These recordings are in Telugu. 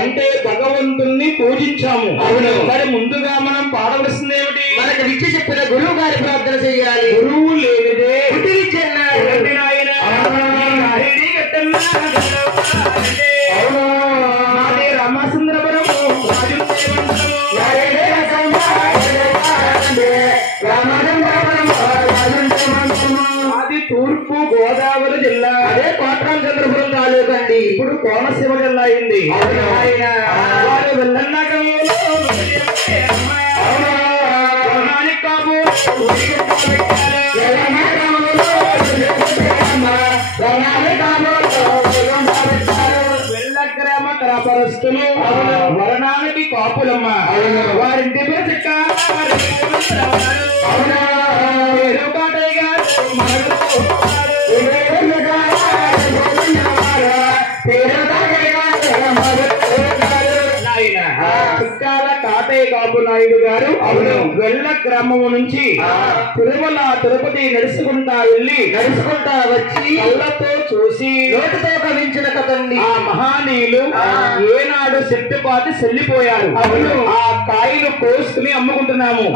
అంటే భగవంతుణ్ణి పూజించాము. అవును. మరి ముందుగా మనం పాడవలసింది ఏమిటి? మనకు విద్య చెప్పిన గురువు గారి ప్రార్థన చేయాలి. గురువు లేనిదే రామచంద్రపురం అది తూర్పు గోదావరి జిల్లా. అదే కోట్రామచంద్రపురం తాలూకా అండి. ఇప్పుడు కోనసీమ జిల్లా అయింది. గ్రామ కళాపరస్తులు వరణానికి కాపులమ్మ. వారింటి పేరు కాటయ్య కాపు నాయుడు గారు వెల్ల గ్రామం నుంచి తిరుమల తిరుపతి నడుచుకుంటా వచ్చి కళ్ళతో చూసి నోటితో కవించిన కథండి. ఆ మహానీయులు ఏనాడు చెట్టుపాతి చెల్లిపోయారు. ఆ కాయలు కోసుకుని అమ్ముకుంటున్నాము.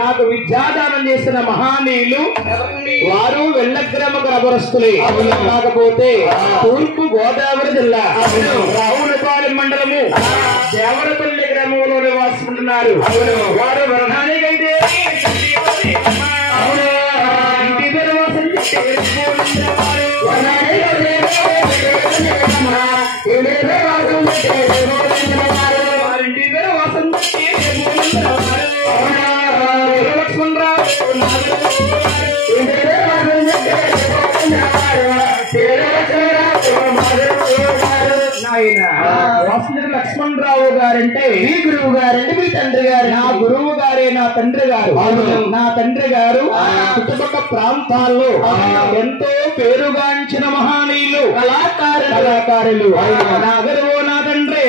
నాకు విద్యాదానం చేసిన మహానీయులు వారు వెల్ల గ్రామ గ్రామస్తులే. కాకపోతే తూర్పు గోదావరి జిల్లా రావులపాలెం మండలము దేవరపల్లి గ్రామంలో నివాసిస్తున్నారు. వారు వర్ణానికైతే ఇంటి పేరు వాసం వారింటి పేరు వాసం లక్ష్మణరావు లక్ష్మణరావు గారంటే మీ గురువు గారంటే మీ తండ్రి గారు. నా గురువు గారే నా తండ్రి గారు. నా తండ్రి గారు చుట్టుపక్కల ప్రాంతాల్లో ఎంతో పేరుగాంచిన మహానీయులు కళాకారులు. నా గురువు నా తండ్రి